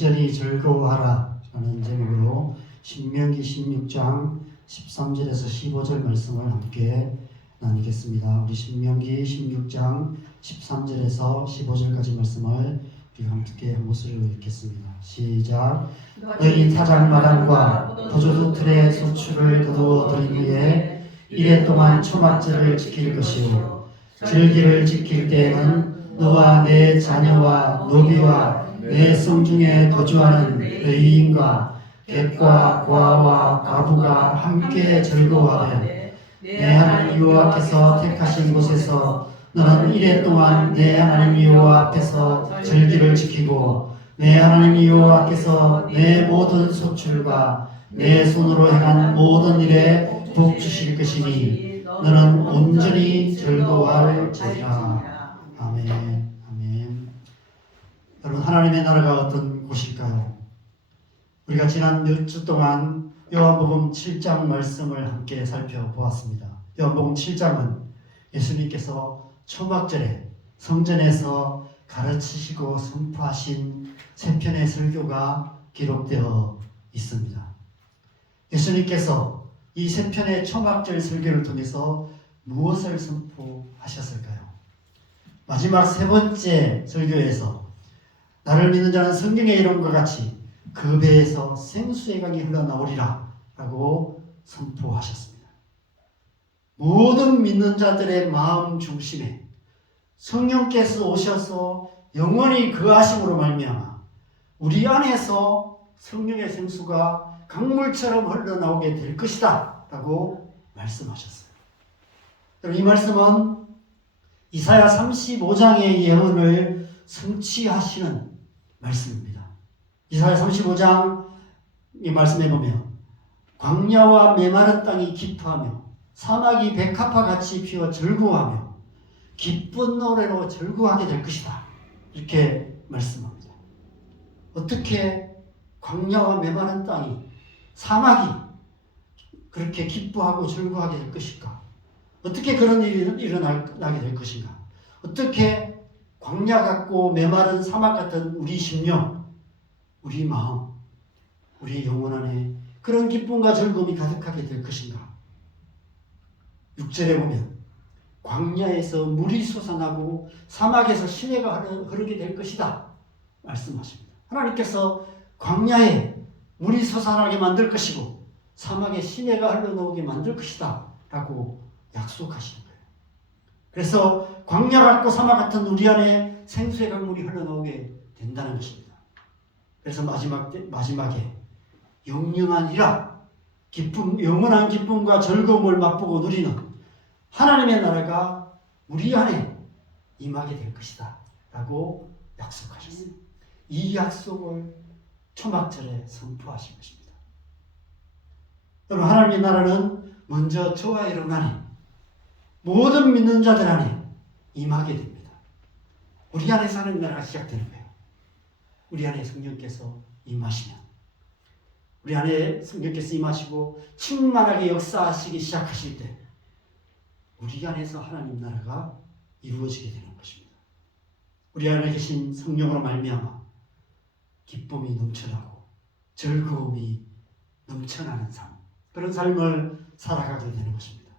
온전히 즐거워하라 라는 제목으로 신명기 16장 13절에서 15절 말씀을 함께 나누겠습니다. 우리 신명기 16장 13절에서 15절까지 말씀을 우리가 함께 한 목소리로 읽겠습니다. 시작. 너희 타작마당과 포도주 틀의 소출을 거두어 들인 후에 이래 동안 초막절을 지킬 것이요 절기를 지킬 때에는 너와 내 자녀와 노비와 내 성중에 거주하는 의인과 객과 고아와 과부가 함께 즐거워하되 내 하나님 여호와께서 택하신 곳에서 너는 이래 동안 내 하나님 여호와 앞에서 절기를 지키고 내 하나님 여호와께서 내 모든 소출과 내 손으로 행한 모든 일에 복 주실 것이니 너는 온전히 즐거워할지니라. 아멘. 아멘. 여러분, 하나님의 나라가 어떤 곳일까요? 우리가 지난 몇 주 동안 요한복음 7장 말씀을 함께 살펴보았습니다. 요한복음 7장은 예수님께서 초막절에 성전에서 가르치시고 선포하신 세 편의 설교가 기록되어 있습니다. 예수님께서 이 세 편의 초막절 설교를 통해서 무엇을 선포하셨을까요? 마지막 세 번째 설교에서 나를 믿는 자는 성경의 이름과 같이 그 배에서 생수의 강이 흘러나오리라 라고 선포하셨습니다. 모든 믿는 자들의 마음 중심에 성령께서 오셔서 영원히 거하심으로 말미암아 우리 안에서 성령의 생수가 강물처럼 흘러나오게 될 것이다 라고 말씀하셨어요. 이 말씀은 이사야 35장의 예언을 성취하시는 말씀입니다. 이사야 35장 이 말씀에 보면 광야와 메마른 땅이 기뻐하며 사막이 백합화 같이 피어 즐거워하며 기쁜 노래로 즐거워하게 될 것이다. 이렇게 말씀합니다. 어떻게 광야와 메마른 땅이 사막이 그렇게 기뻐하고 즐거워하게 될 것일까? 어떻게 그런 일이 일어나게 될 것인가? 어떻게 광야 같고 메마른 사막 같은 우리 심령, 우리 마음, 우리 영혼 안에 그런 기쁨과 즐거움이 가득하게 될 것인가? 6절에 보면 광야에서 물이 솟아나고 사막에서 시내가 흐르게 될 것이다 말씀하십니다. 하나님께서 광야에 물이 솟아나게 만들 것이고 사막에 시내가 흘러나오게 만들 것이다 라고 약속하시는 거예요. 그래서 광야 같고 사막 같은 우리 안에 생수의 강물이 흘러나오게 된다는 것입니다. 그래서 마지막에 영영하니라 기쁨, 영원한 기쁨과 즐거움을 맛보고 누리는 하나님의 나라가 우리 안에 임하게 될 것이다 라고 약속하셨어요. 이 약속을 초막절에 선포하신 것입니다. 여러분, 하나님의 나라는 먼저 저와 여러분 안에 모든 믿는 자들 안에 임하게 됩니다. 우리 안에 사는 나라가 시작되는 거예요. 우리 안에 성령께서 임하시면 우리 안에 성령께서 임하시고 충만하게 역사하시기 시작하실 때 우리 안에서 하나님 나라가 이루어지게 되는 것입니다. 우리 안에 계신 성령으로 말미암아 기쁨이 넘쳐나고 즐거움이 넘쳐나는 삶, 그런 삶을 살아가게 되는 것입니다.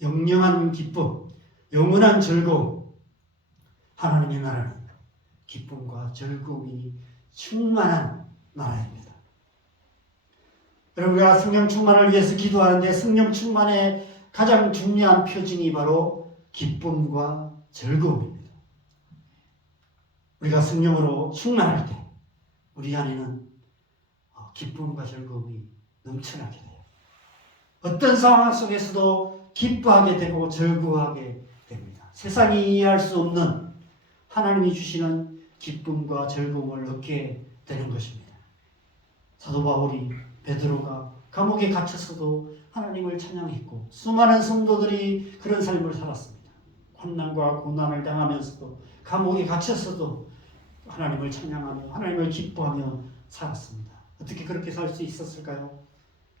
영영한 기쁨, 영원한 즐거움, 하나님의 나라는 기쁨과 즐거움이 충만한 나라입니다. 여러분, 우리가 성령 충만을 위해서 기도하는데 성령 충만의 가장 중요한 표징이 바로 기쁨과 즐거움입니다. 우리가 성령으로 충만할 때 우리 안에는 기쁨과 즐거움이 넘쳐나게 돼요. 어떤 상황 속에서도 기뻐하게 되고 즐거워하게 됩니다. 세상이 이해할 수 없는 하나님이 주시는 기쁨과 즐거움을 얻게 되는 것입니다. 사도 바울이 베드로가 감옥에 갇혔어도 하나님을 찬양했고 수많은 성도들이 그런 삶을 살았습니다. 환난과 고난을 당하면서도 감옥에 갇혔어도 하나님을 찬양하며 하나님을 기뻐하며 살았습니다. 어떻게 그렇게 살 수 있었을까요?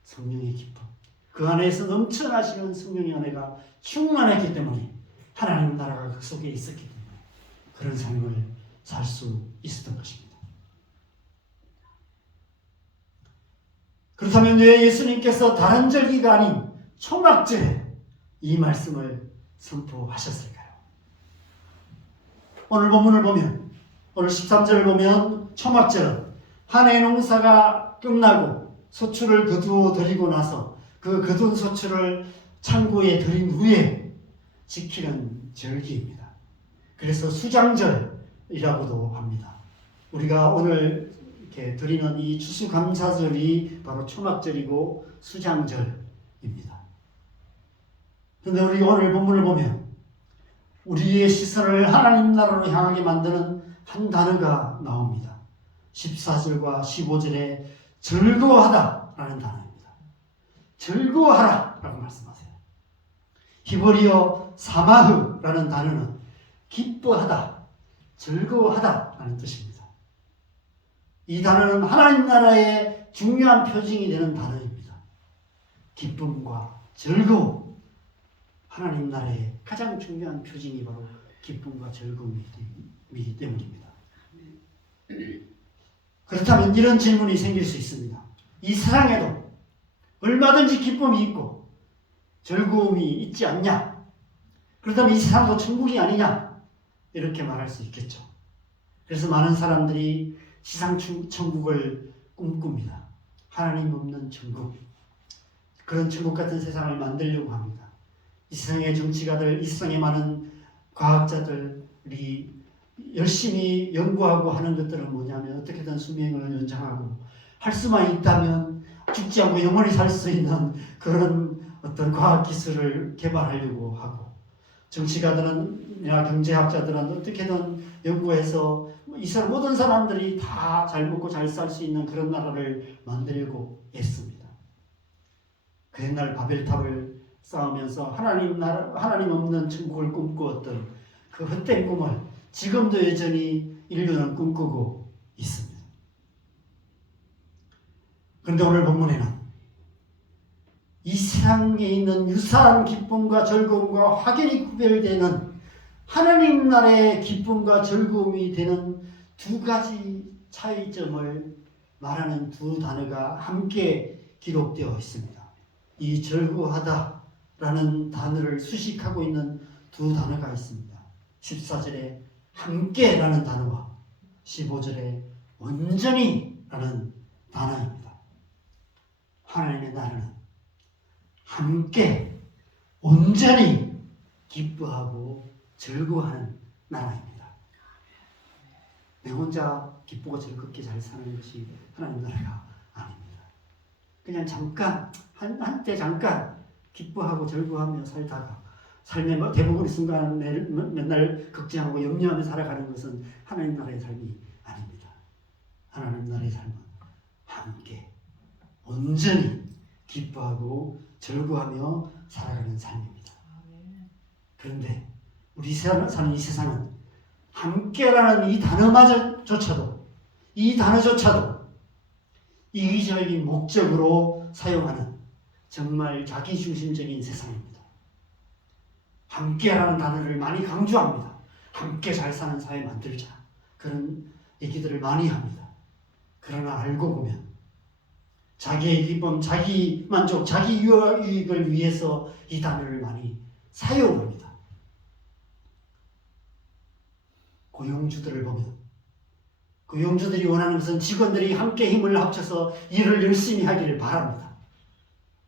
성령의 기쁨, 그 안에서 넘쳐나시는 성령의 은혜가 충만했기 때문에 하나님 나라가 그 속에 있었기 때문에 그런 삶을 살 수 있었던 것입니다. 그렇다면 왜 예수님께서 다른 절기가 아닌 초막절에 이 말씀을 선포하셨을까요? 오늘 본문을 보면, 오늘 13절을 보면 초막절은 한 해 농사가 끝나고 소출을 거두어 들이고 나서 그 거둔 소출을 창고에 들인 후에 지키는 절기입니다. 그래서 수장절이라고도 합니다. 우리가 오늘 이렇게 드리는 이 추수감사절이 바로 초막절이고 수장절입니다. 그런데 우리 오늘 본문을 보면 우리의 시선을 하나님 나라로 향하게 만드는 한 단어가 나옵니다. 14절과 15절에 즐거워하다라는 단어입니다. 즐거워하라라고 말씀하세요. 히브리어 사마흐라는 단어는 기뻐하다, 즐거워하다라는 뜻입니다. 이 단어는 하나님 나라의 중요한 표징이 되는 단어입니다. 기쁨과 즐거움, 하나님 나라의 가장 중요한 표징이 바로 기쁨과 즐거움이기 때문입니다. 그렇다면 이런 질문이 생길 수 있습니다. 이 세상에도 얼마든지 기쁨이 있고 즐거움이 있지 않냐? 그렇다면 이 세상도 천국이 아니냐? 이렇게 말할 수 있겠죠. 그래서 많은 사람들이 지상 천국을 꿈꿉니다. 하나님 없는 천국. 그런 천국 같은 세상을 만들려고 합니다. 이 세상의 정치가들, 이 세상의 많은 과학자들이 열심히 연구하고 하는 것들은 뭐냐면 어떻게든 수명을 연장하고 할 수만 있다면 죽지 않고 영원히 살 수 있는 그런 어떤 과학기술을 개발하려고 하고, 정치가들이나 경제학자들은 어떻게든 연구해서 이 사람 모든 사람들이 다 잘 먹고 잘 살 수 있는 그런 나라를 만들려고 애씁니다. 그 옛날 바벨탑을 쌓으면서 하나님 없는 천국을 꿈꾸었던 그 헛된 꿈을 지금도 여전히 인류는 꿈꾸고 있습니다. 그런데 오늘 본문에는 이 세상에 있는 유사한 기쁨과 즐거움과 확연히 구별되는 하나님 나라의 기쁨과 즐거움이 되는 두 가지 차이점을 말하는 두 단어가 함께 기록되어 있습니다. 이 즐거워하다라는 단어를 수식하고 있는 두 단어가 있습니다. 14절에 함께라는 단어와 15절에 온전히라는 단어입니다. 하나님의 나라는 함께 온전히 기뻐하고 즐거워하는 나라입니다. 내 혼자 기쁘고 즐겁게 잘 사는 것이 하나님 나라가 아닙니다. 그냥 잠깐 한때 잠깐 기뻐하고 즐거워하며 살다가 삶의 대부분의 순간 맨날 걱정하고 염려하며 살아가는 것은 하나님 나라의 삶이 아닙니다. 하나님 나라의 삶은 함께 온전히 기뻐하고 즐거워하며 살아가는 삶입니다. 그런데 우리 사는 이 세상은 함께라는 이 단어조차도 이기적인 목적으로 사용하는 정말 자기중심적인 세상입니다. 함께라는 단어를 많이 강조합니다. 함께 잘 사는 사회 만들자. 그런 얘기들을 많이 합니다. 그러나 알고 보면 자기의 기쁨, 자기 만족, 자기 유익을 위해서 이 단어를 많이 사용합니다. 고용주들을 보면 고용주들이 원하는 것은 직원들이 함께 힘을 합쳐서 일을 열심히 하기를 바랍니다.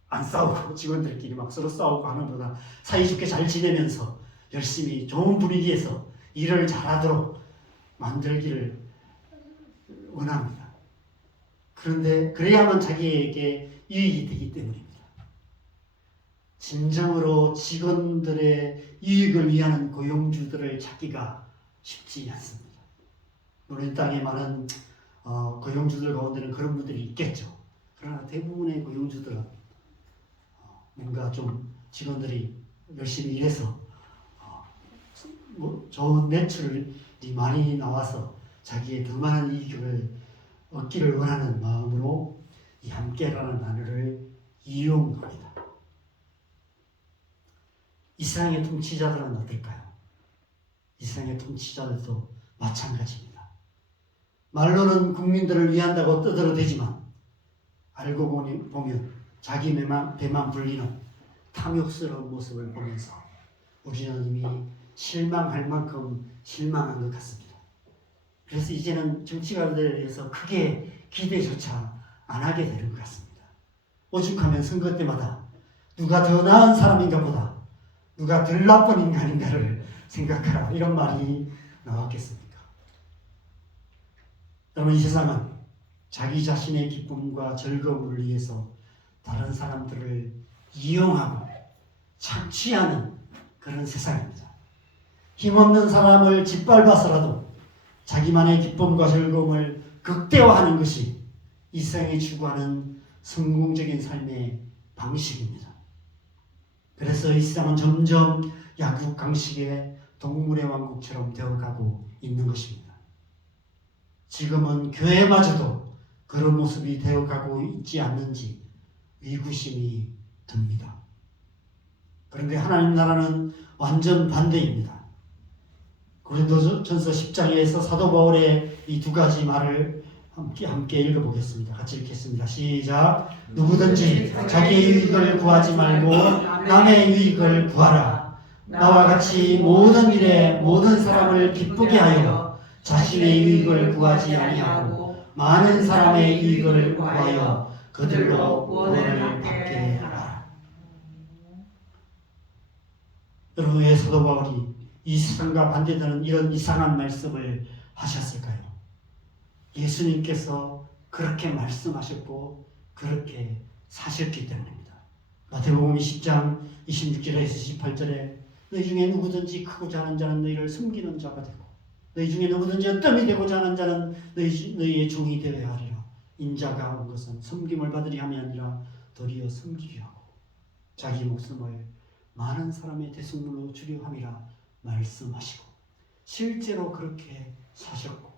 안 싸우고 직원들끼리 막 서로 싸우고 하는 것보다 사이좋게 잘 지내면서 열심히 좋은 분위기에서 일을 잘하도록 만들기를 원합니다. 그런데 그래야만 자기에게 이익이 되기 때문입니다. 진정으로 직원들의 이익을 위한 고용주들을 찾기가 쉽지 않습니다. 물론 땅에 많은 고용주들 가운데는 그런 분들이 있겠죠. 그러나 대부분의 고용주들은 뭔가 좀 직원들이 열심히 일해서 좋은 매출이 많이 나와서 자기의 더 많은 이익을 얻기를 원하는 마음으로 이 함께라는 단어를 이용합니다. 이 세상의 통치자들은 어떨까요? 이 세상의 통치자들도 마찬가지입니다. 말로는 국민들을 위한다고 떠들어대지만 알고 보면 자기 배만 불리는 탐욕스러운 모습을 보면서 우리는 이미 실망할 만큼 실망한 것 같습니다. 그래서 이제는 정치가들에 대해서 크게 기대조차 안 하게 되는 것 같습니다. 오죽하면 선거 때마다 누가 더 나은 사람인가 보다, 누가 덜 나쁜 인간인가를 생각하라, 이런 말이 나왔겠습니까? 여러분, 이 세상은 자기 자신의 기쁨과 즐거움을 위해서 다른 사람들을 이용하고 착취하는 그런 세상입니다. 힘없는 사람을 짓밟아서라도 자기만의 기쁨과 즐거움을 극대화하는 것이 이 세상이 추구하는 성공적인 삶의 방식입니다. 그래서 이 세상은 점점 약육강식의 동물의 왕국처럼 되어가고 있는 것입니다. 지금은 교회마저도 그런 모습이 되어가고 있지 않는지 의구심이 듭니다. 그런데 하나님 나라는 완전 반대입니다. 고린도전서 10장에서 사도 바울의 이 두 가지 말을 함께 읽어보겠습니다. 같이 읽겠습니다. 시작. 누구든지 자기의 유익을 구하지 말고 남의 유익을 구하라. 나와 같이 모든 일에 모든 사람을 기쁘게 하여 자신의 유익을 구하지 아니하고 많은 사람의 유익을 구하여 그들로 구원을 받게 하라. 여러분, 왜 사도 바울이 이 세상과 반대되는 이런 이상한 말씀을 하셨을까요? 예수님께서 그렇게 말씀하셨고 그렇게 사셨기 때문입니다. 마태복음 20장 26절에서 28절에 너희 중에 누구든지 크고자 하는 자는 너희를 섬기는 자가 되고 너희 중에 누구든지 어뜸이 되고자 하는 자는 너희의 종이 되어야 하리라. 인자가 온 것은 섬김을 받으리 함이 아니라 도리어 섬기리 하고 자기 목숨을 많은 사람의 대속물로 주려 함이라 말씀하시고 실제로 그렇게 사셨고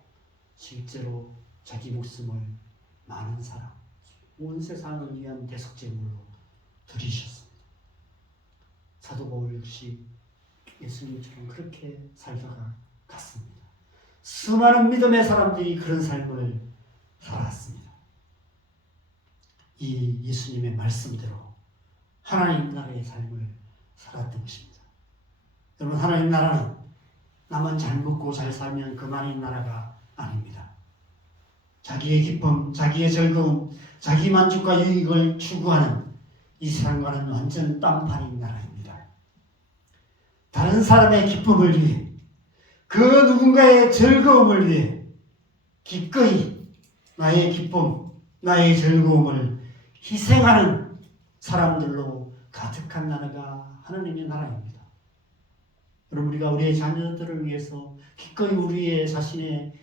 실제로 자기 목숨을 많은 사람, 온 세상을 위한 대속제물로 드리셨습니다. 사도 바울 역시 예수님처럼 그렇게 살다가 갔습니다. 수많은 믿음의 사람들이 그런 삶을 살았습니다. 이 예수님의 말씀대로 하나님 나라의 삶을 살았던 것입니다. 여러분, 하나님 나라는 나만 잘 먹고 잘 살면 그만인 나라가 아닙니다. 자기의 기쁨, 자기의 즐거움, 자기 만족과 유익을 추구하는 이 세상과는 완전 딴판인 나라입니다. 다른 사람의 기쁨을 위해, 그 누군가의 즐거움을 위해 기꺼이 나의 기쁨, 나의 즐거움을 희생하는 사람들로 가득한 나라가 하나님의 나라입니다. 여러분, 우리가 우리의 자녀들을 위해서 기꺼이 우리의 자신의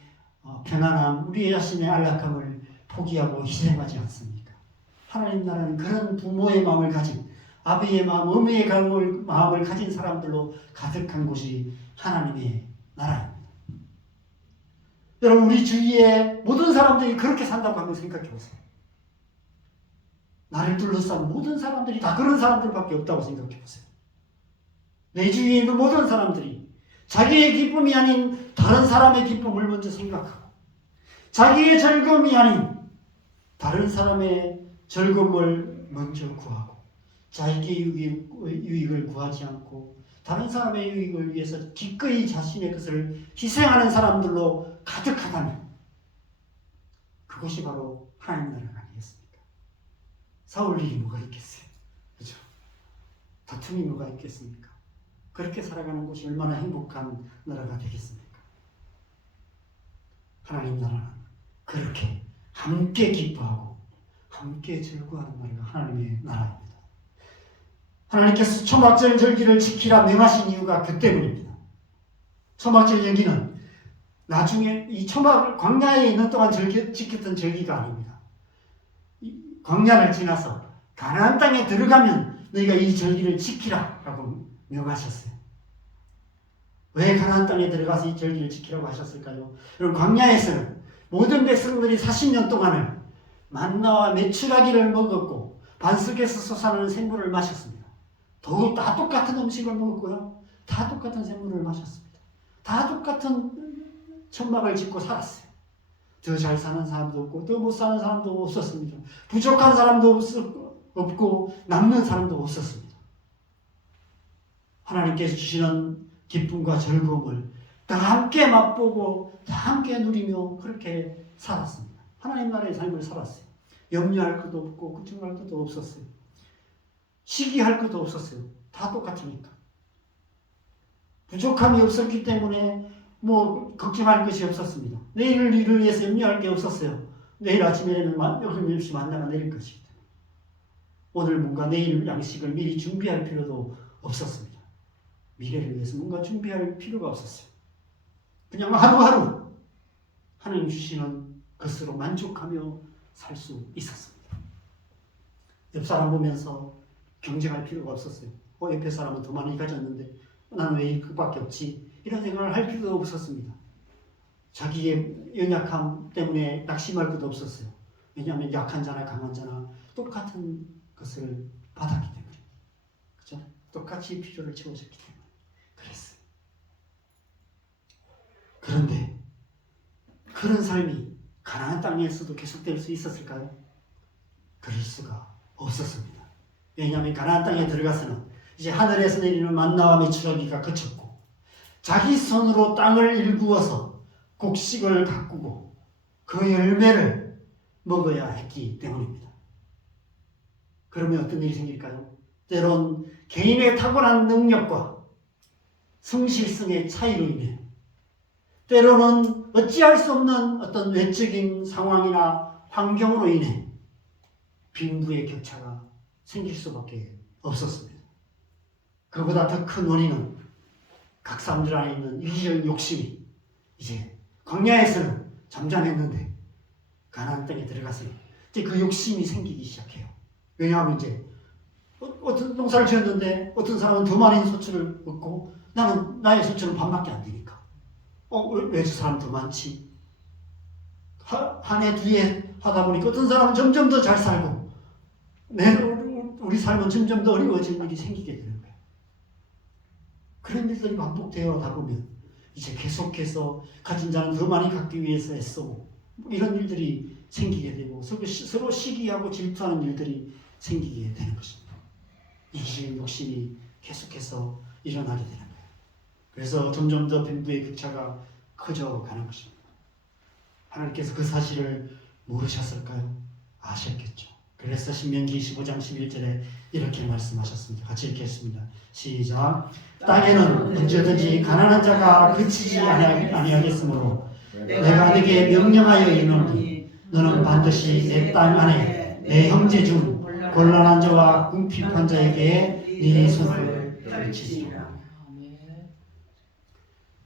편안함, 우리의 자신의 안락함을 포기하고 희생하지 않습니까? 하나님 나라는 그런 부모의 마음을 가진, 아버지의 마음, 어머니의 마음을 가진 사람들로 가득한 곳이 하나님의 나라입니다. 여러분, 우리 주위에 모든 사람들이 그렇게 산다고 한번 생각해 보세요. 나를 둘러싼 모든 사람들이 다 그런 사람들밖에 없다고 생각해 보세요. 내 주위에 있는 모든 사람들이 자기의 기쁨이 아닌 다른 사람의 기쁨을 먼저 생각하고 자기의 즐거움이 아닌 다른 사람의 즐거움을 먼저 구하고 자기의 유익을 구하지 않고 다른 사람의 유익을 위해서 기꺼이 자신의 것을 희생하는 사람들로 가득하다면 그것이 바로 하나님 나라가 아니겠습니까? 싸울 일이 뭐가 있겠어요? 그렇죠? 다툼이 뭐가 있겠습니까? 그렇게 살아가는 곳이 얼마나 행복한 나라가 되겠습니까? 하나님 나라는 그렇게 함께 기뻐하고 함께 즐거워하는 나라가 하나님의 나라입니다. 하나님께서 초막절 절기를 지키라 명하신 이유가 그 때문입니다. 초막절 절기는 나중에 이 초막 광야에 있는 동안 지켰던 절기가 아닙니다. 광야를 지나서 가나안 땅에 들어가면 너희가 이 절기를 지키라 라고 명하셨어요. 왜 가나안 땅에 들어가서 이 절기를 지키라고 하셨을까요? 여러분, 광야에서는 모든 백성들이 40년 동안을 만나와 메추라기를 먹었고 반석에서 솟아나는 샘물을 마셨습니다. 다 똑같은 음식을 먹었고요. 다 똑같은 샘물을 마셨습니다. 다 똑같은 천막을 짓고 살았어요. 더 잘 사는 사람도 없고 더 못 사는 사람도 없었습니다. 부족한 사람도 없고 남는 사람도 없었습니다. 하나님께서 주시는 기쁨과 즐거움을 다 함께 맛보고 다 함께 누리며 그렇게 살았습니다. 하나님 나라의 삶을 살았어요. 염려할 것도 없고 걱정할 것도 없었어요. 시기할 것도 없었어요. 다 똑같으니까. 부족함이 없었기 때문에 걱정할 것이 없었습니다. 내일 일을 위해서 염려할 게 없었어요. 내일 아침에는 어김없이 만나가 내릴 것이기 때문에. 오늘 뭔가 내일 양식을 미리 준비할 필요도 없었습니다. 미래를 위해서 뭔가 준비할 필요가 없었어요. 그냥 하루하루 하나님 주시는 것으로 만족하며 살 수 있었습니다. 옆 사람 보면서 경쟁할 필요가 없었어요. 옆에 사람은 더 많이 가졌는데 나는 왜 그밖에 없지? 이런 생각을 할 필요도 없었습니다. 자기의 연약함 때문에 낙심할 것도 없었어요. 왜냐하면 약한 자나 강한 자나 똑같은 것을 받았기 때문에. 그죠? 똑같이 필요를 채워줬기 때문에. 그랬어요. 그런데 그런 삶이 가나안 땅에서도 계속될 수 있었을까요? 그럴 수가 없었습니다. 왜냐하면 가나안 땅에 들어가서는 이제 하늘에서 내리는 만나와 메추라기가 그쳤고 자기 손으로 땅을 일구어서 곡식을 가꾸고 그 열매를 먹어야 했기 때문입니다. 그러면 어떤 일이 생길까요? 때론 개인의 탁월한 능력과 성실성의 차이로 인해 때로는 어찌할 수 없는 어떤 외적인 상황이나 환경으로 인해 빈부의 격차가 생길 수밖에 없었습니다. 그보다 더 큰 원인은 각 사람들 안에 있는 이기적인 욕심이 이제 광야에서는 잠잠했는데 가나안 땅에 들어가서는 이제 그 욕심이 생기기 시작해요. 왜냐하면 이제 어떤 농사를 지었는데 어떤 사람은 더 많은 소출을 얻고 나는 나의 소출은 반밖에 안 되니까 왜 저 사람 더 많지? 한 해, 두 해 하다 보니까 어떤 사람은 점점 더 잘 살고 우리 삶은 점점 더 어려워지는 일이 생기게 되는 거예요. 그런 일들이 반복되어 하다 보면 이제 계속해서 가진 자는 더 많이 갖기 위해서 애쓰고 이런 일들이 생기게 되고 서로 시기하고 질투하는 일들이 생기게 되는 것입니다. 이기적인 욕심이 계속해서 일어나게 되는 거예요. 그래서 점점 더 빈부의 격차가 커져가는 것입니다. 하나님께서 그 사실을 모르셨을까요? 아셨겠죠. 그래서 신명기 15장 11절에 이렇게 말씀하셨습니다. 같이 읽겠습니다. 시작. 땅에는 언제든지 가난한 자가 그치지 아니하겠으므로 내가 네게 명령하여 이르노니 너는 반드시 내 땅 안에 내 형제 중 곤란한 자와 궁핍한 자에게 네 손을 펼치리라.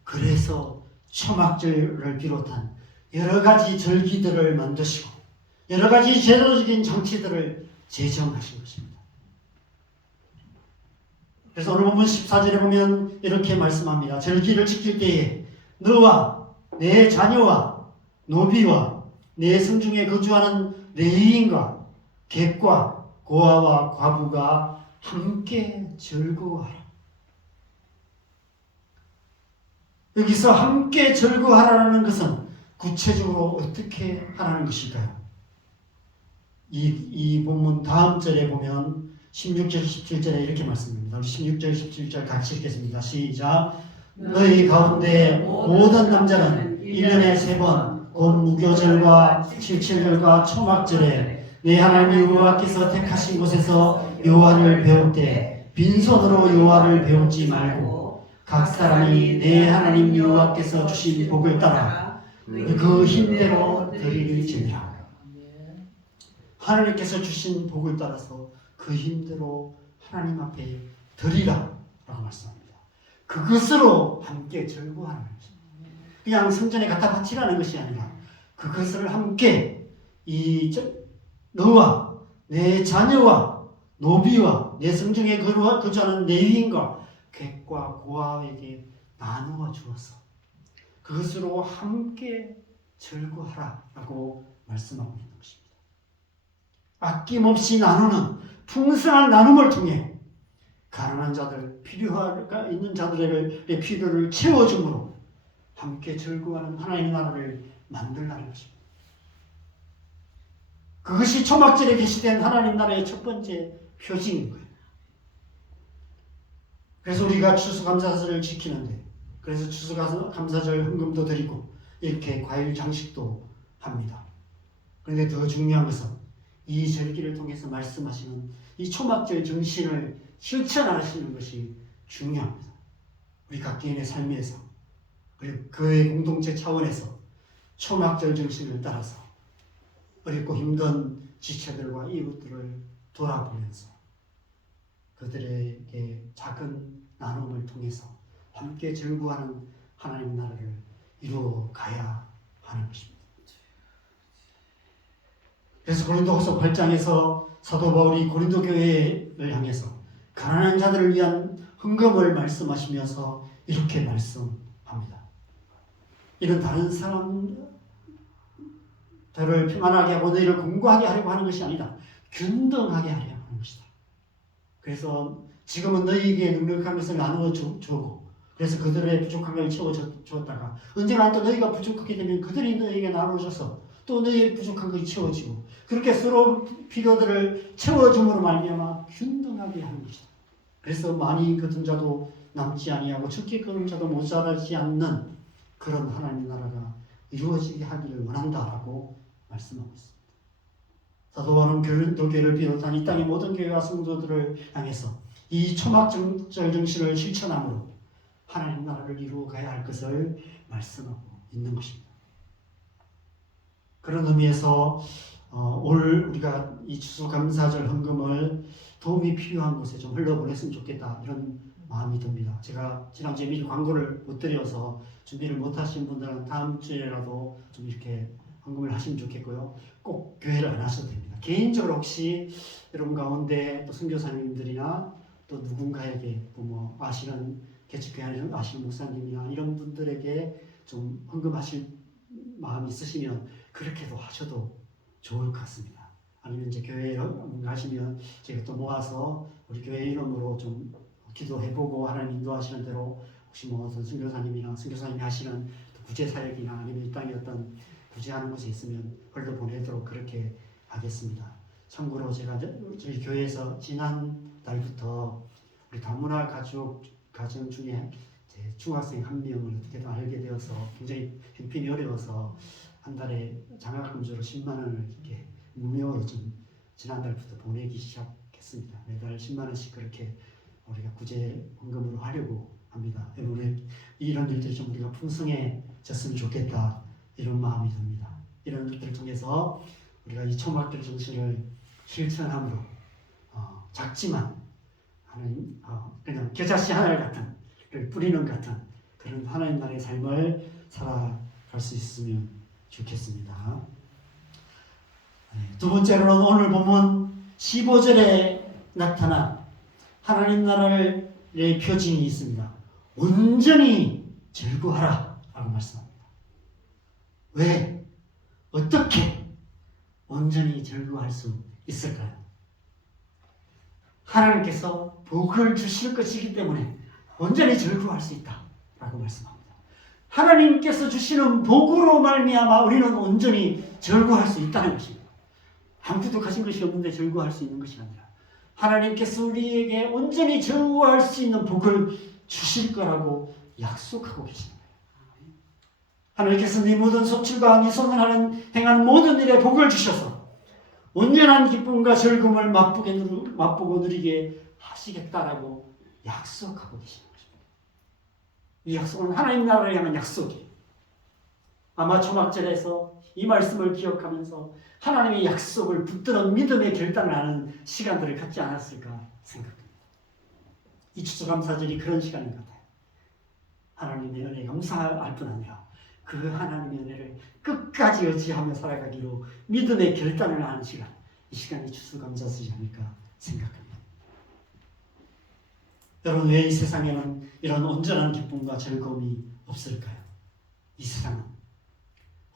그래서 초막절을 비롯한 여러 가지 절기들을 만드시고 여러 가지 제도적인 장치들을 제정하신 것입니다. 그래서 오늘 본문 14절에 보면 이렇게 말씀합니다. 절기를 지킬 때에 너와 내 자녀와 노비와 내 성중에 거주하는 레위인과 객과 고아와 과부가 함께 즐거워하라. 여기서 함께 즐거워하라는 것은 구체적으로 어떻게 하라는 것일까요? 이 본문 다음 절에 보면 16절 17절에 이렇게 말씀합니다. 16절 17절 같이 읽겠습니다. 시작. 너희 가운데 모든 남자는 1년에 3번 곧 무교절과 칠칠절과 초막절에 내 하나님 여호와께서 택하신 곳에서 여호와를 배울 때 빈손으로 여호와를 배우지 말고 각 사람이 내 하나님 여호와께서 주신 복을 따라 그 힘대로 드리리지니라. 하나님께서 주신 복을 따라서 그 힘대로 하나님 앞에 드리라 라고 말씀합니다. 그것으로 함께 즐거워하는 것입니다. 그냥 성전에 갖다 바치라는 것이 아니라 그것을 함께 너와 내 자녀와 노비와 내 성중에 거주하는 레위인과 객과 고아에게 나누어 주어서 그것으로 함께 즐거워하라 라고 말씀하고 있는 것입니다. 아낌없이 나누는 풍성한 나눔을 통해 가난한 자들, 필요가 있는 자들의 필요를 채워줌으로 함께 즐거워하는 하나님의 나라를 만들라는 것입니다. 그것이 초막절에 계시된 하나님 나라의 첫 번째 표징인 거예요. 그래서 우리가 추수감사절을 지키는데, 그래서 추수감사절 헌금도 드리고 이렇게 과일 장식도 합니다. 그런데 더 중요한 것은 이 절기를 통해서 말씀하시는 이 초막절 정신을 실천하시는 것이 중요합니다. 우리 각개인의 삶에서, 그리고 교회 공동체 차원에서 초막절 정신을 따라서 어렵고 힘든 지체들과 이웃들을 돌아보면서 그들에게 작은 나눔을 통해서 함께 즐거워하는 하나님 나라를 이루어 가야 하는 것입니다. 그래서 고린도후서 8장에서 사도 바울이 고린도 교회를 향해서 가난한 자들을 위한 헌금을 말씀하시면서 이렇게 말씀합니다. 이는 다른 사람들을 평안하게 하고 너희를 공고하게 하려고 하는 것이 아니다. 균등하게 하려고 하는 것이다. 그래서 지금은 너희에게 넉넉한 것을 나누어 주고, 그래서 그들의 부족한 걸 채워주었다가 언젠가 또 너희가 부족하게 되면 그들이 너희에게 나눠줘서 또 너희의 부족한 것이 채워지고, 그렇게 서로 필요들을 채워줌으로 말미암아 균등하게 하는 것이다. 그래서 많이 거둔 자도 남지 아니하고 적게 거둔 자도 모자라지 않는 그런 하나님 나라가 이루어지게 하기를 원한다라고 말씀하고 있습니다. 사도 바울은 고린도 교회를 비롯한 이 땅의 모든 교회와 성도들을 향해서 이 초막절 정신을 실천함으로 하나님 나라를 이루어 가야 할 것을 말씀하고 있는 것입니다. 그런 의미에서 우리가 이 추수감사절 헌금을 도움이 필요한 곳에 좀 흘려보냈으면 좋겠다, 이런 마음이 듭니다. 제가 지난주에 미리 광고를 못 드려서 준비를 못 하신 분들은 다음 주에라도 좀 이렇게 헌금을 하시면 좋겠고요. 꼭 교회를 안 하셔도 됩니다. 개인적으로 혹시 여러분 가운데 또 선교사님들이나 또 누군가에게 뭐 아시는 개척교회 아시는 목사님이나 이런 분들에게 좀 헌금하실 마음이 있으시면 그렇게도 하셔도 좋을 것 같습니다. 아니면 이제 교회에 가시면 제가 또 모아서 우리 교회 이름으로 좀 기도해보고 하나님 인도하시는 대로 혹시 뭐 어떤 선교사님이나 선교사님이 하시는 구제 사역이나 아니면 이 땅에 어떤 구제하는 곳에 있으면 홀로 보내도록 그렇게 하겠습니다. 참고로 제가 저희 교회에서 지난 달부터 우리 다문화 가정 중에 제 중학생 한 명을 어떻게든 알게 되어서 굉장히 형편이 어려워서 한 달에 장학금주로 10만 원을 이렇게 무료로 좀 지난달부터 보내기 시작했습니다. 매달 10만 원씩 그렇게 우리가 구제 헌금으로 하려고 합니다. 우리 이런 일들이 좀 우리가 풍성해졌으면 좋겠다, 이런 마음이 듭니다. 이런 것들을 통해서 우리가 이 초막절 정신을 실천함으로 작지만 하나님 그냥 겨자씨 하나를 같은 뿌리는 같은 그런 하나님 나라의 삶을 살아갈 수 있으면 좋겠습니다. 두 번째로는 오늘 본문 15절에 나타난 하나님 나라의 표징이 있습니다. 온전히 즐거워하라 라고 말씀합니다. 왜? 어떻게 온전히 즐거워할 수 있을까요? 하나님께서 복을 주실 것이기 때문에 온전히 즐거워할 수 있다 라고 말씀합니다. 하나님께서 주시는 복으로 말미암아 우리는 온전히 즐거워할 수 있다는 것입니다. 아무것도 가진 것이 없는데 즐거워할 수 있는 것이 아니라 하나님께서 우리에게 온전히 즐거워할 수 있는 복을 주실 거라고 약속하고 계십니다. 하나님께서 네 모든 소출과 네 손을 행하는 모든 일에 복을 주셔서 온전한 기쁨과 즐거움을 맛보고 누리게 하시겠다라고 약속하고 계십니다. 이 약속은 하나님 나라를 향한 약속이에요. 아마 초막절에서 이 말씀을 기억하면서 하나님의 약속을 붙드는 믿음의 결단을 하는 시간들을 갖지 않았을까 생각합니다. 이 추수감사절이 그런 시간인 것 같아요. 하나님의 은혜 감사할 뿐 아니라 그 하나님의 은혜를 끝까지 의지하며 살아가기로 믿음의 결단을 하는 시간, 이 시간이 추수감사절이 아닐까 생각합니다. 여러분, 왜 이 세상에는 이런 온전한 기쁨과 즐거움이 없을까요? 이 세상은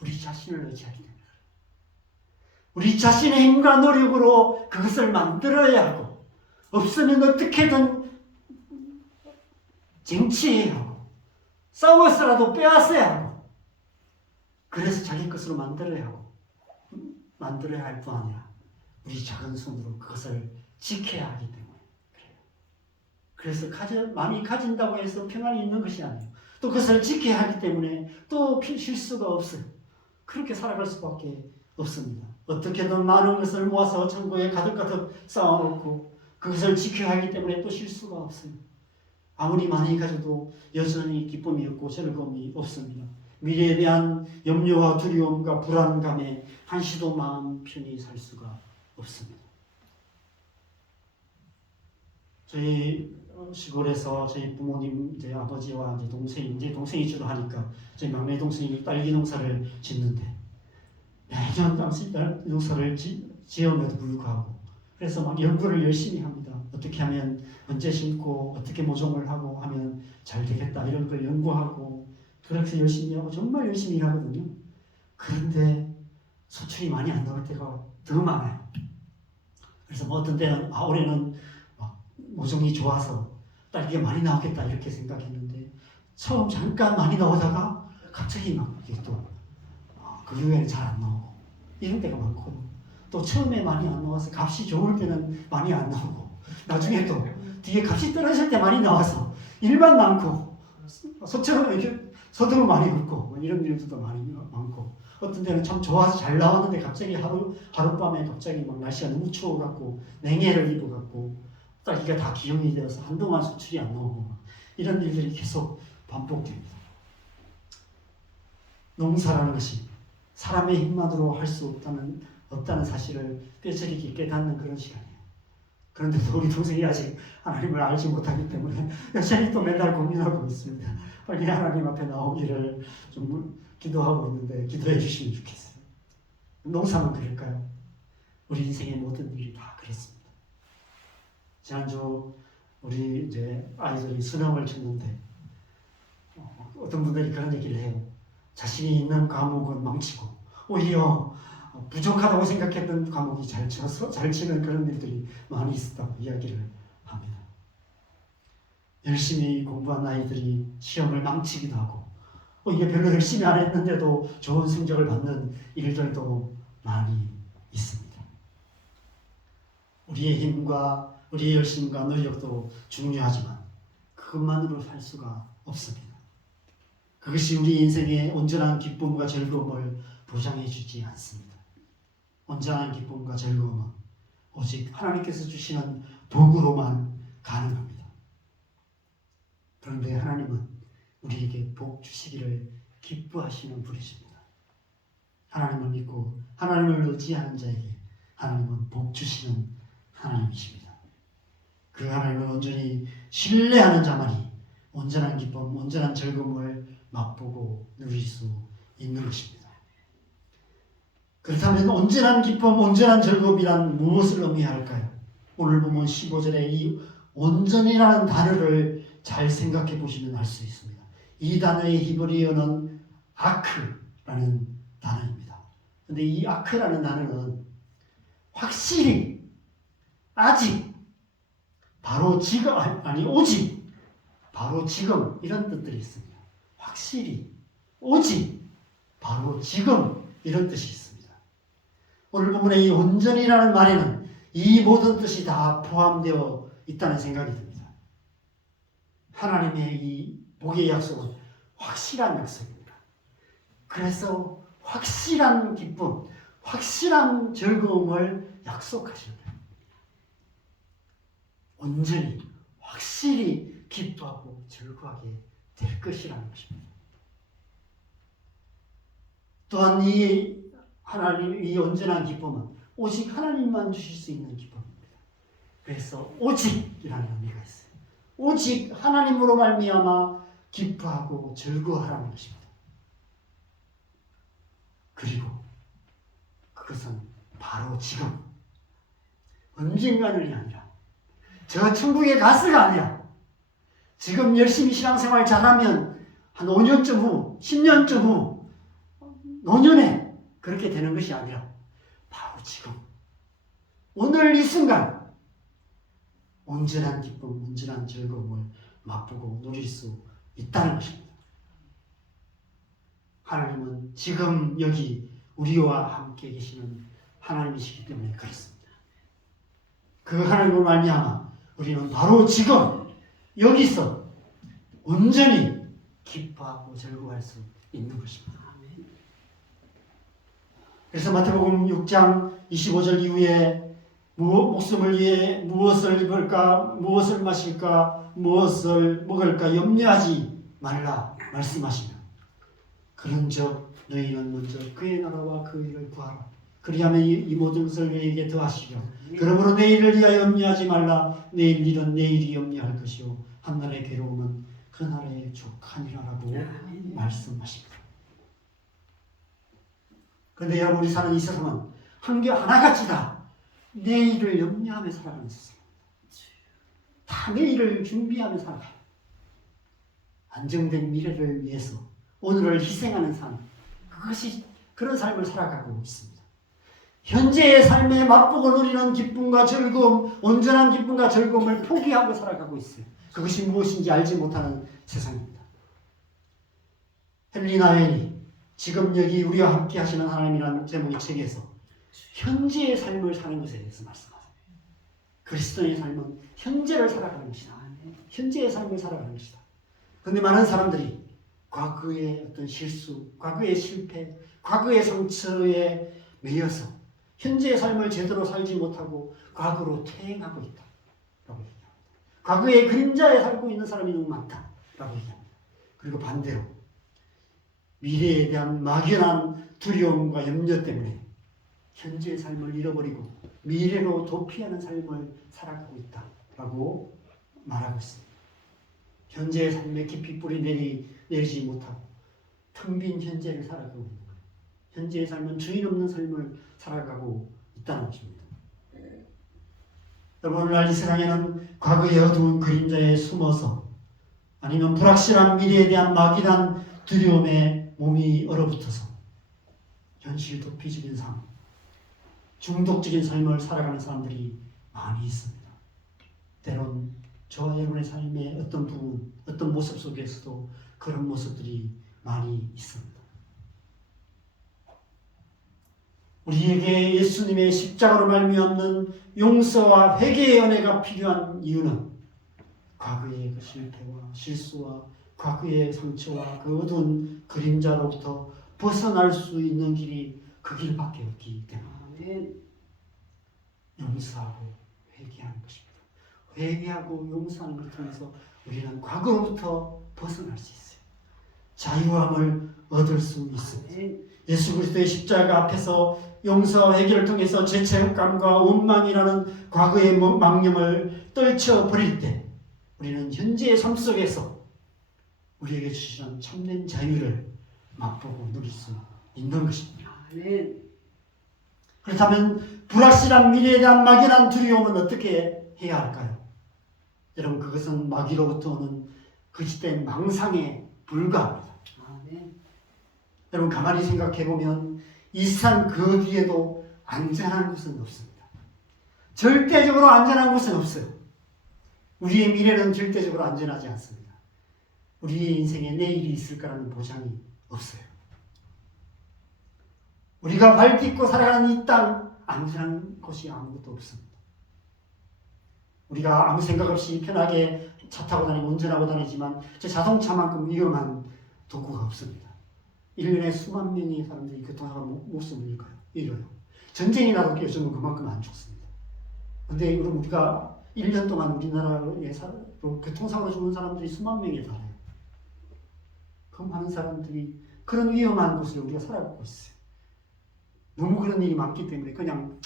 우리 자신을 의지하기 때문에 우리 자신의 힘과 노력으로 그것을 만들어야 하고 없으면 어떻게든 쟁취해야 하고 싸워서라도 빼앗아야 하고 그래서 자기 것으로 만들어야 하고 만들어야 할 뿐 아니라 우리 작은 손으로 그것을 지켜야 하기 때문에 그래요. 그래서 많이 가진다고 해서 평안이 있는 것이 아니에요. 또 그것을 지켜야 하기 때문에 또 실수가 없어요. 그렇게 살아갈 수밖에 없습니다. 어떻게든 많은 것을 모아서 창고에 가득가득 쌓아놓고 그것을 지켜야 하기 때문에 또 실수가 없어요. 아무리 많이 가져도 여전히 기쁨이 없고 즐거움이 없습니다. 미래에 대한 염려와 두려움과 불안감에 한시도 마음 편히 살 수가 없습니다. 저희 시골에서 저희 부모님, 이제 아버지와 이제 동생이 주로 하니까 저희 막내 동생이 딸기 농사를 짓는데 매년 딸기 농사를 지음에도 불구하고 그래서 막 연구를 열심히 합니다. 어떻게 하면 언제 심고 어떻게 모종을 하고 하면 잘 되겠다 이런 걸 연구하고 그렇게 열심히 하고 정말 열심히 일하거든요. 그런데 수출이 많이 안 나올 때가 더 많아요. 그래서 뭐 어떤 때는 올해는 모종이 좋아서 딸기가 많이 나오겠다 이렇게 생각했는데 처음 잠깐 많이 나오다가 갑자기 막 이게 또 그 이후에는 잘 안 나오고 이런 때가 많고 또 처음에 많이 안 나와서 값이 좋을 때는 많이 안 나오고 나중에 또 뒤에 값이 떨어질 때 많이 나와서 일만 많고 서두로 많이 굵고 이런 일들도 많이 많고 어떤 때는 참 좋아서 잘 나왔는데 갑자기 하룻밤에 갑자기 막 날씨가 너무 추워갖고 냉해를 입어갖고 딸기가 다 기형이 되어서 한동안 수출이 안 나오고 이런 일들이 계속 반복됩니다. 농사라는 것이 사람의 힘만으로 할 수 없다는 사실을 뼈저리게 깨닫는 그런 시간이에요. 그런데도 우리 동생이 아직 하나님을 알지 못하기 때문에 여전히 또 맨날 고민하고 있습니다. 빨리 하나님 앞에 나오기를 좀 기도하고 있는데 기도해 주시면 좋겠어요. 농사만 그럴까요? 우리 인생의 모든 일이 다 그렇습니다. 지난주 우리 이제 아이들이 수능을 쳤는데 어떤 분들이 그런 얘기를 해요. 자신이 있는 과목은 망치고 오히려 부족하다고 생각했던 과목이 잘 치는 그런 일들이 많이 있었다고 이야기를 합니다. 열심히 공부한 아이들이 시험을 망치기도 하고 이게 별로 열심히 안 했는데도 좋은 성적을 받는 일들도 많이 있습니다. 우리의 힘과 우리의 열심과 노력도 중요하지만 그것만으로 살 수가 없습니다. 그것이 우리 인생의 온전한 기쁨과 즐거움을 보장해 주지 않습니다. 온전한 기쁨과 즐거움은 오직 하나님께서 주시는 복으로만 가능합니다. 그런데 하나님은 우리에게 복 주시기를 기뻐하시는 분이십니다. 하나님을 믿고 하나님을 의지하는 자에게 하나님은 복 주시는 하나님이십니다. 그 하나님을 온전히 신뢰하는 자만이 온전한 기쁨, 온전한 즐거움을 맛보고 누릴 수 있는 것입니다. 그렇다면 온전한 기쁨, 온전한 즐거움이란 무엇을 의미할까요? 오늘 보면 15절에 이 온전이라는 단어를 잘 생각해 보시면 알 수 있습니다. 이 단어의 히브리어는 아크라는 단어입니다. 그런데 이 아크라는 단어는 확실히, 아직, 바로 지금, 오직, 바로 지금 이런 뜻들이 있습니다. 확실히, 오직, 바로 지금 이런 뜻이 있습니다. 오늘 본문의 이 온전이라는 말에는 이 모든 뜻이 다 포함되어 있다는 생각이 듭니다. 하나님의 이 복의 약속은 확실한 약속입니다. 그래서 확실한 기쁨, 확실한 즐거움을 약속하시는 거예요. 온전히, 확실히 기뻐하고 즐거워하게 될 것이라는 것입니다. 또한 이 온전한 기쁨은 오직 하나님만 주실 수 있는 기쁨입니다. 그래서 오직이라는 의미가 있어요. 오직 하나님으로 말미암아 기뻐하고 즐거워하라는 것입니다. 그리고 그것은 바로 지금, 언젠가는이 아니라 저 천국에 가서가 아니라 지금 열심히 신앙생활 잘하면 한 5년쯤 후, 10년쯤 후, 노년에 그렇게 되는 것이 아니라 바로 지금, 오늘 이 순간 온전한 기쁨, 온전한 즐거움을 맛보고 누릴 수 있다는 것입니다. 하나님은 지금 여기 우리와 함께 계시는 하나님이시기 때문에 그렇습니다. 그 하나님으로 말미암아 우리는 바로 지금 여기서 온전히 기뻐하고 즐거워할 수 있는 것입니다. 그래서 마태복음 6장 25절 이후에 목숨을 위해 무엇을 입을까, 무엇을 마실까, 무엇을 먹을까 염려하지 말라 말씀하시며, 그런즉 너희는 먼저 그의 나라와 그 일을 구하라. 그리하면 이 모든 것을 너희에게 더하시려. 그러므로 내일을 위하여 염려하지 말라. 내일 일은 내일이 염려할 것이요 한날의 괴로움은 그날의 족하니라라고 말씀하십니다. 그런데 여러분, 우리 사는 이 세상은 한결 하나같이다 내일을 염려하며 살아가는 세상입니다. 다 내일을 준비하며 살아가요. 안정된 미래를 위해서 오늘을 희생하는 삶, 그것이 그런 삶을 살아가고 있습니다. 현재의 삶에 맛보고 누리는 기쁨과 즐거움, 온전한 기쁨과 즐거움을 포기하고 살아가고 있어요. 그것이 무엇인지 알지 못하는 세상입니다. 헨리 나웰이 지금 여기 우리와 함께 하시는 하나님이라는 제목의 책에서 현재의 삶을 사는 것에 대해서 말씀하세요. 그리스도의 삶은 현재를 살아가는 것이다. 현재의 삶을 살아가는 것이다. 그런데 많은 사람들이 과거의 어떤 실수, 과거의 실패, 과거의 상처에 매여서 현재의 삶을 제대로 살지 못하고 과거로 퇴행하고 있다라고 얘기합니다. 과거의 그림자에 살고 있는 사람이 너무 많다라고 얘기합니다. 그리고 반대로 미래에 대한 막연한 두려움과 염려 때문에 현재의 삶을 잃어버리고 미래로 도피하는 삶을 살아가고 있다라고 말하고 있습니다. 현재의 삶에 깊이 뿌리 내리지 못하고 텅 빈 현재를 살아가고 있는 거예요. 현재의 삶은 주인 없는 삶을 살아가고 있다는 것입니다. 여러분, 오늘날 이 세상에는 과거의 어두운 그림자에 숨어서 아니면 불확실한 미래에 대한 막연한 두려움에 몸이 얼어붙어서 현실 도피적인 삶, 중독적인 삶을 살아가는 사람들이 많이 있습니다. 때론 저와 여러분의 삶의 어떤 부분, 어떤 모습 속에서도 그런 모습들이 많이 있습니다. 우리에게 예수님의 십자가로 말미암는 용서와 회개의 은혜가 필요한 이유는 과거의 그 실패와 실수와 과거의 상처와 그 어두운 그림자로부터 벗어날 수 있는 길이 그 길밖에 없기 때문에 용서하고 회개하는 것입니다. 회개하고 용서하는 것을 통해서 우리는 과거로부터 벗어날 수 있어요. 자유함을 얻을 수 있습니다. 예수 그리스도의 십자가 앞에서 용서와 회개를 통해서 죄책감과 원망이라는 과거의 망념을 떨쳐버릴 때 우리는 현재의 삶 속에서 우리에게 주시는 참된 자유를 맛보고 누릴 수 있는 것입니다. 그렇다면 불확실한 미래에 대한 막연한 두려움은 어떻게 해야 할까요? 여러분, 그것은 마귀로부터 오는 거짓된 망상에 불과합니다. 여러분, 가만히 생각해보면 이 세상 그 어디에도 안전한 곳은 없습니다. 절대적으로 안전한 곳은 없어요. 우리의 미래는 절대적으로 안전하지 않습니다. 우리의 인생에 내일이 있을까라는 보장이 없어요. 우리가 발 딛고 살아가는 이 땅, 안전한 곳이 아무것도 없습니다. 우리가 아무 생각 없이 편하게 차 타고 다니고 운전하고 다니지만 저 자동차만큼 위험한 도구가 없습니다. 1년에 수만 명의 사람들이 교통사고 목숨을 잃어요. 전쟁이 나도 요즘은 그만큼 안 죽습니다. 그런데 우리가 1년 동안 우리나라에 교통사고로 죽는 사람들이 수만 명에 달해요. 그 많은 사람들이 그런 위험한 곳을 우리가 살아가고 있어요. 너무 그런 일이 많기 때문에 그냥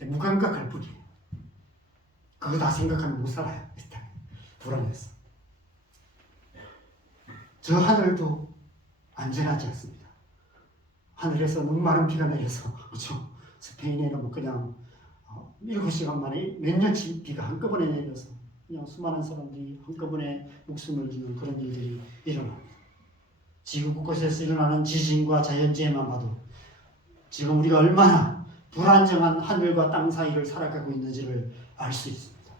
무감각할 뿐이에요. 그거 다 생각하면 못 살아요. 불안해서. 저 하늘도 안전하지 않습니다. 하늘에서 너무 많은 비가 내려서, 그렇죠? 스페인에는 뭐 그냥 7시간 만에 몇 년치 비가 한꺼번에 내려서 그냥 수많은 사람들이 한꺼번에 목숨을 잃는 그런 일들이 일어납니다. 지구 곳곳에서 일어나는 지진과 자연재해만 봐도 지금 우리가 얼마나 불안정한 하늘과 땅 사이를 살아가고 있는지를 알 수 있습니다.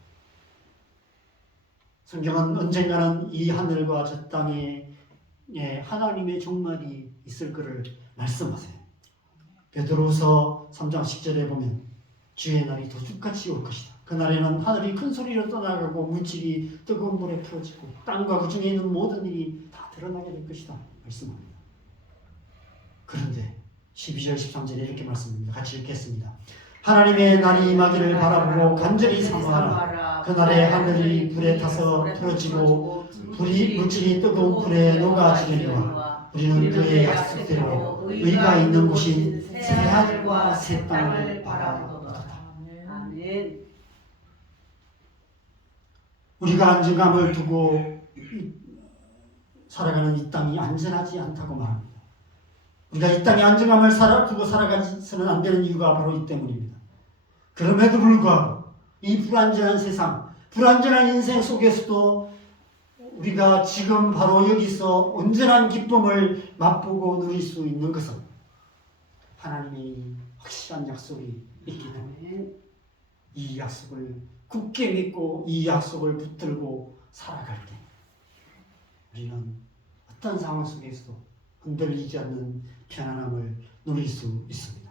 성경은 언젠가는 이 하늘과 저 땅에 하나님의 종말이 있을 것을 말씀하세요. 베드로후서 3장 10절에 보면 주의 날이 도둑같이 올 것이다. 그날에는 하늘이 큰 소리로 떠나가고 물질이 뜨거운 물에 풀어지고 땅과 그 중에 있는 모든 일이 다 드러나게 될 것이다 말씀합니다. 그런데 12절 13절에 이렇게 말씀합니다. 같이 읽겠습니다. 하나님의 날이 임하기를 바라보고 간절히 사모하라. 그날에 하늘이 불에 타서 풀어지고 물질이 뜨거운 불에 녹아지려니와 우리는 그의 약속대로 의가 있는 곳인 새 하늘과 새 땅을 바라보도다. 아멘. 우리가 안정감을 두고 살아가는 이 땅이 안전하지 않다고 말합니다. 우리가 이 땅에 안정감을 두고 살아가서는 안 되는 이유가 바로 이 때문입니다. 그럼에도 불구하고 이 불안전한 세상, 불안전한 인생 속에서도 우리가 지금 바로 여기서 온전한 기쁨을 맛보고 누릴 수 있는 것은 하나님의 확실한 약속이 있기 때문에 이 약속을 굳게 믿고 이 약속을 붙들고 살아갈 때 우리는 어떤 상황 속에서도 흔들리지 않는 편안함을 누릴 수 있습니다.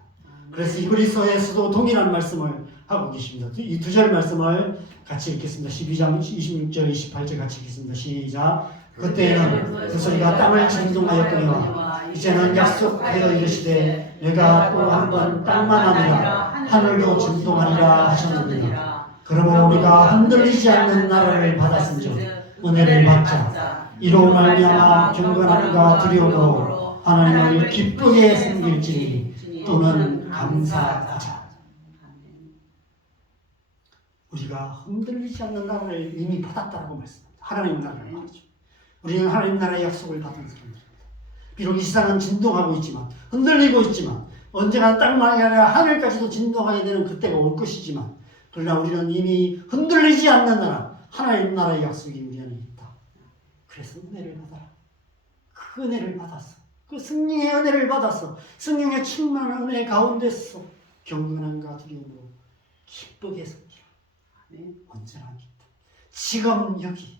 그래서 이브리서에서도 동일한 말씀을 하고 계십니다. 이 두 절 말씀을 같이 읽겠습니다. 12장 26절 28절 같이 읽겠습니다. 시작. 그때에는 그 소리가 땅을 진동하였거니와 이제는 약속하여 이르시되 내가 또 한 번 땅만 아니라 하늘도 진동하리라 하셨느니라. 그러므로 우리가 흔들리지 않는 나라를 받았은즉 은혜를 받자. 이로 말미암아 경건함과 두려움으로 하나님을 기쁘게 섬길지니 또는 감사하자. 우리가 흔들리지 않는 나라를 이미 받았다고 말씀합니다. 하나님 나라를 말이죠. 우리는 하나님 나라의 약속을 받은 사람들입니다. 비록 이 세상은 진동하고 있지만 흔들리고 있지만 언젠가 땅만이 아니라 하늘까지도 진동하게 되는 그때가 올 것이지만 그러나 우리는 이미 흔들리지 않는 나라 하나님 나라의 약속이 우리 안에 있다. 그래서 은혜를 받아라. 그 은혜를 받았어. 그 승리의 은혜를 받았어. 성령의 충만한 은혜 가운데서 경건함과 두려움으로 기쁘게 섬기라. 언제나 기쁨. 지금 여기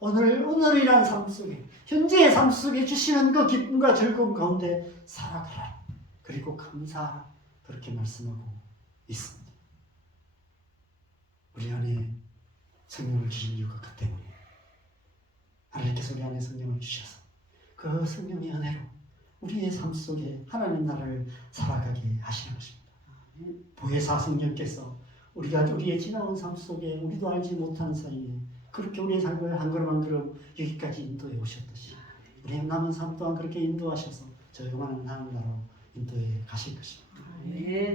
오늘이란 삶 속에 현재의 삶 속에 주시는 그 기쁨과 즐거움 가운데 살아가라. 그리고 감사하라. 그렇게 말씀하고 있습니다. 우리 안에 성령을 주신 이유가 그 때문이에요. 하나님께서 우리 안에 성령을 주셔서 그 성령의 은혜로 우리의 삶 속에 하나님 나라를 살아가게 하시는 것입니다. 보혜사 성령께서 우리의 지나온 삶 속에 우리도 알지 못하는 사이에 그렇게 우리의 삶을 한 걸음 한 걸음 여기까지 인도해 오셨듯이 우리의 남은 삶 또한 그렇게 인도하셔서 저 영원한 하나님 나라로 인도해 가실 것입니다.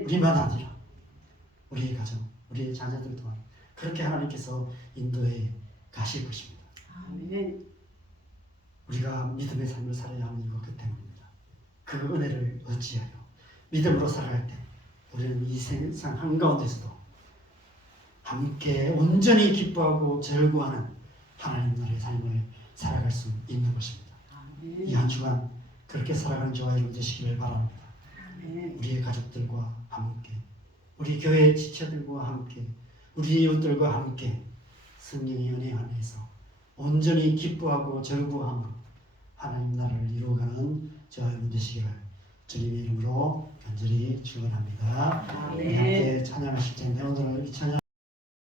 우리만 아니라 우리의 가정, 우리의 자녀들 또한 그렇게 하나님께서 인도해 가실 것입니다. 우리가 믿음의 삶을 살아야 하는 이유가 그 때문입니다. 그 은혜를 어찌하여 믿음으로 살아갈 때 우리는 이 세상 한가운데서도 함께 온전히 기뻐하고 즐거워하는 하나님 나라의 삶을 살아갈 수 있는 것입니다. 이 한 주간 그렇게 살아가는 저와 여러분 되시기를 바랍니다. 우리의 가족들과 함께 우리 교회의 지체들과 함께 우리 이웃들과 함께 성령의 은혜 안에서 온전히 기뻐하고 즐거워함으로 하나님 나라를 이루어가는 저와 여러분 되시기를 주님의 이름으로 간절히 축원합니다. 우리 함께 찬양하실 텐데 오늘 이 찬양